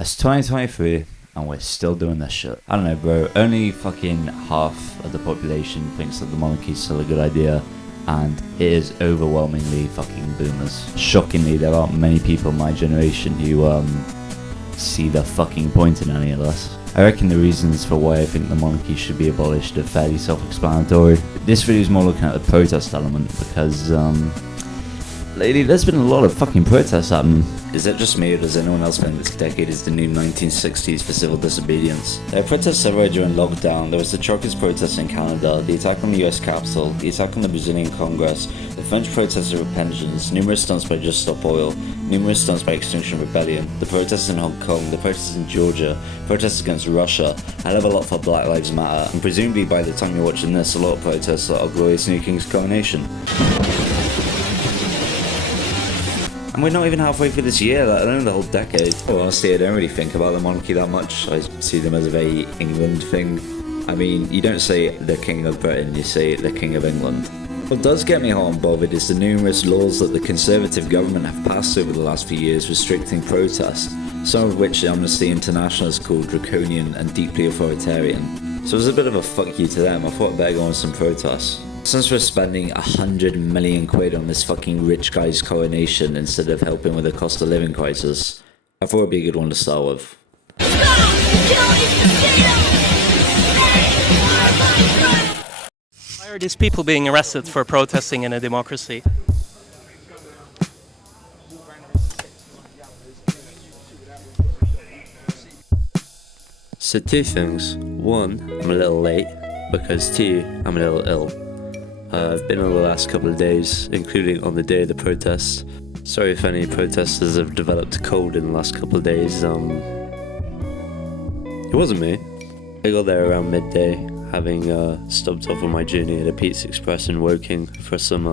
It's 2023 and we're still doing this shit. I don't know, bro. Only fucking half of the population thinks that the monarchy is still a good idea, and it is overwhelmingly fucking boomers. Shockingly, there aren't many people in my generation who see the fucking point in any of this. I reckon the reasons for why I think the monarchy should be abolished are fairly self-explanatory. This video is more looking at the protest element because, lately there's been a lot of fucking protests happening. Is that just me, or does anyone else think this decade is the new 1960s for civil disobedience? There are protests everywhere during lockdown. There was the truckers' protest in Canada, the attack on the US Capitol, the attack on the Brazilian Congress, the French protests over pensions, numerous stunts by Just Stop Oil, numerous stunts by Extinction Rebellion, the protests in Hong Kong, the protests in Georgia, protests against Russia, I love a lot for Black Lives Matter, and presumably by the time you're watching this, a lot of protests at our glorious new King's coronation. And we're not even halfway through this year, let alone the whole decade. Well, honestly, I don't really think about the monarchy that much. I see them as a very England thing. I mean, you don't say the King of Britain, you say the King of England. What does get me hot and bothered is the numerous laws that the Conservative government have passed over the last few years restricting protest, some of which Amnesty International has called draconian and deeply authoritarian. So as a bit of a fuck you to them, I thought I'd better go on some protests. Since we're spending 100 million quid on this fucking rich guy's coronation instead of helping with the cost of living crisis, I thought it'd be a good one to start with. Why are these people being arrested for protesting in a democracy? So two things. One, I'm a little late, because two, I'm a little ill. I've been on the last couple of days, including on the day of the protest. Sorry if any protesters have developed a cold in the last couple of days. It wasn't me. I got there around midday, having stopped off on my journey at a Pizza Express in Woking for some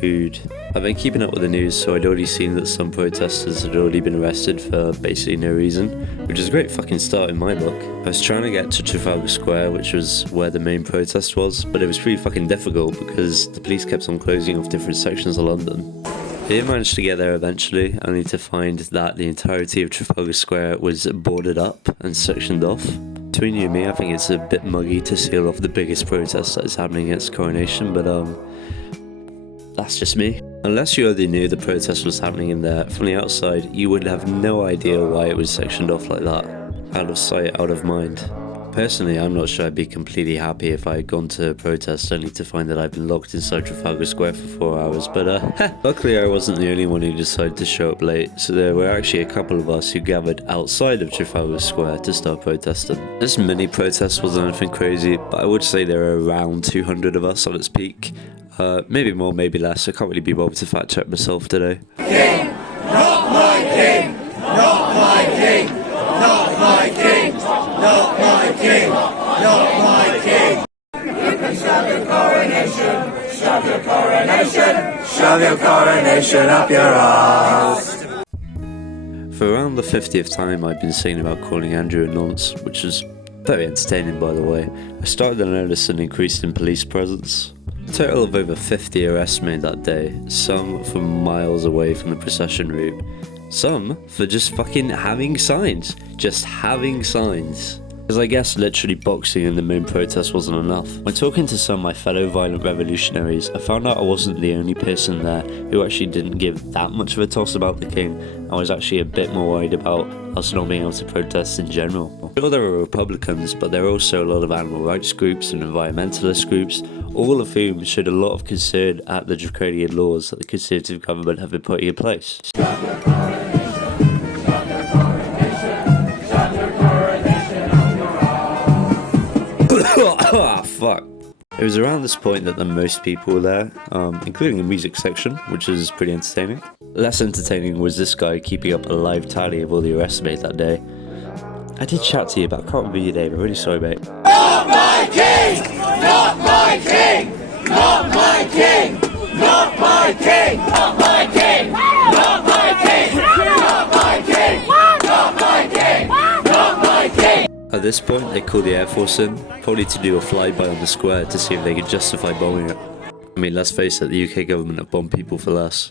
food. I've been keeping up with the news, so I'd already seen that some protesters had already been arrested for basically no reason, which is a great fucking start in my book. I was trying to get to Trafalgar Square, which was where the main protest was, but it was pretty fucking difficult because the police kept on closing off different sections of London. I did manage to get there eventually, only to find that the entirety of Trafalgar Square was boarded up and sectioned off. Between you and me, I think it's a bit muggy to seal off the biggest protest that is happening against coronation, but that's just me. Unless you already knew the protest was happening in there, from the outside, you would have no idea why it was sectioned off like that. Out of sight, out of mind. Personally, I'm not sure I'd be completely happy if I had gone to a protest only to find that I'd been locked inside Trafalgar Square for 4 hours, but luckily I wasn't the only one who decided to show up late, so there were actually a couple of us who gathered outside of Trafalgar Square to start protesting. This mini protest wasn't anything crazy, but I would say there were around 200 of us on its peak. Maybe more, maybe less. I can't really be bothered to fact check myself today. King, not my king, not my king, not my king, not my king, not my king. You can shove your coronation, shove your coronation, shove your coronation up your ass. For around the 50th time I've been saying about calling Andrew a nonce, which was very entertaining by the way, I started to notice an increase in police presence. A total of over 50 arrests made that day, some from miles away from the procession route, some for just fucking having signs, just having signs. Because I guess literally boxing in the main protest wasn't enough. When talking to some of my fellow violent revolutionaries, I found out I wasn't the only person there who actually didn't give that much of a toss about the king, and was actually a bit more worried about us not being able to protest in general. Sure, there are Republicans, but there are also a lot of animal rights groups and environmentalist groups, all of whom showed a lot of concern at the draconian laws that the Conservative government have been putting in place. Fuck. It was around this point that the most people were there, including the music section, which was pretty entertaining. Less entertaining was this guy keeping up a live tally of all the arrests made that day. I did chat to you, but I can't remember your name. I'm really sorry, mate. Not my king, not my king, not my king, not my king, not my king, not my king, not my king, not my king, not my king. At this point, they called the Air Force in, probably to do a flyby on the square to see if they could justify bombing it. I mean, let's face it, the UK government have bombed people for less.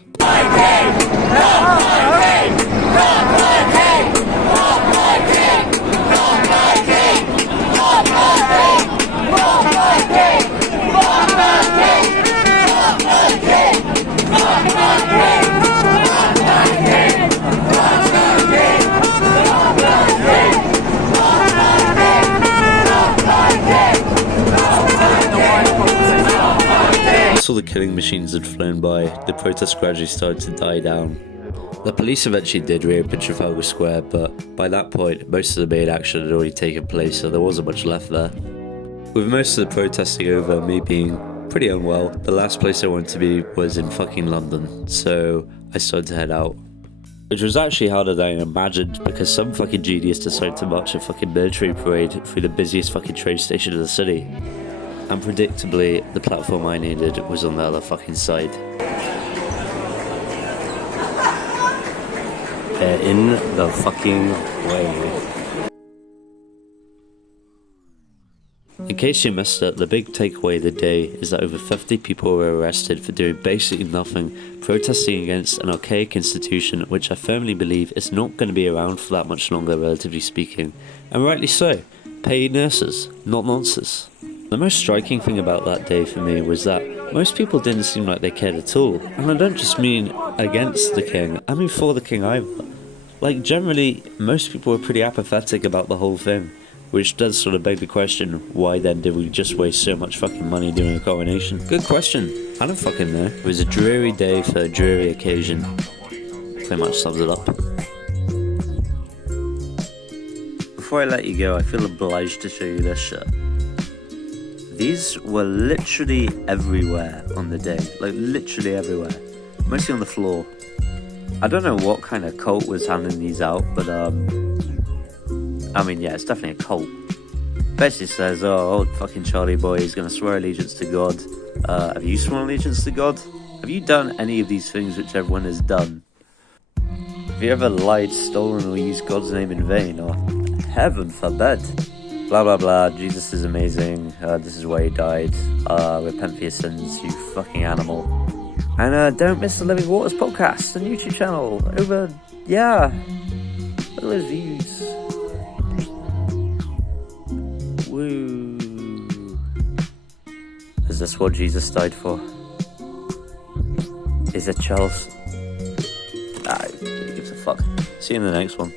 Once all the killing machines had flown by, the protests gradually started to die down. The police eventually did reopen Trafalgar Square, but by that point, most of the main action had already taken place, so there wasn't much left there. With most of the protesting over, me being pretty unwell, the last place I wanted to be was in fucking London, so I started to head out. Which was actually harder than I imagined, because some fucking genius decided to march a fucking military parade through the busiest fucking train station in the city. And predictably, the platform I needed was on the other fucking side. They're in the fucking way. In case you missed it, the big takeaway of the day is that over 50 people were arrested for doing basically nothing, protesting against an archaic institution which I firmly believe is not going to be around for that much longer, relatively speaking. And rightly so. Paid nurses, not monsters. The most striking thing about that day for me was that most people didn't seem like they cared at all. And I don't just mean against the king, I mean for the king either. Like, generally, most people were pretty apathetic about the whole thing. Which does sort of beg the question, why then did we just waste so much fucking money doing a coronation? Good question. I don't fucking know. It was a dreary day for a dreary occasion. Pretty much sums it up. Before I let you go, I feel obliged to show you this shit. These were literally everywhere on the day. Like, literally everywhere. Mostly on the floor. I don't know what kind of cult was handing these out, but I mean, yeah, it's definitely a cult. Basically says, oh, old fucking Charlie boy is going to swear allegiance to God. Have you sworn allegiance to God? Have you done any of these things which everyone has done? Have you ever lied, stolen, or used God's name in vain? Or, heaven forbid. Blah, blah, blah. Jesus is amazing. This is where he died. Repent for your sins, you fucking animal. And don't miss the Living Waters podcast and YouTube channel. Look at those views. Woo. Is this what Jesus died for? Is it Charles? Who gives a fuck? See you in the next one.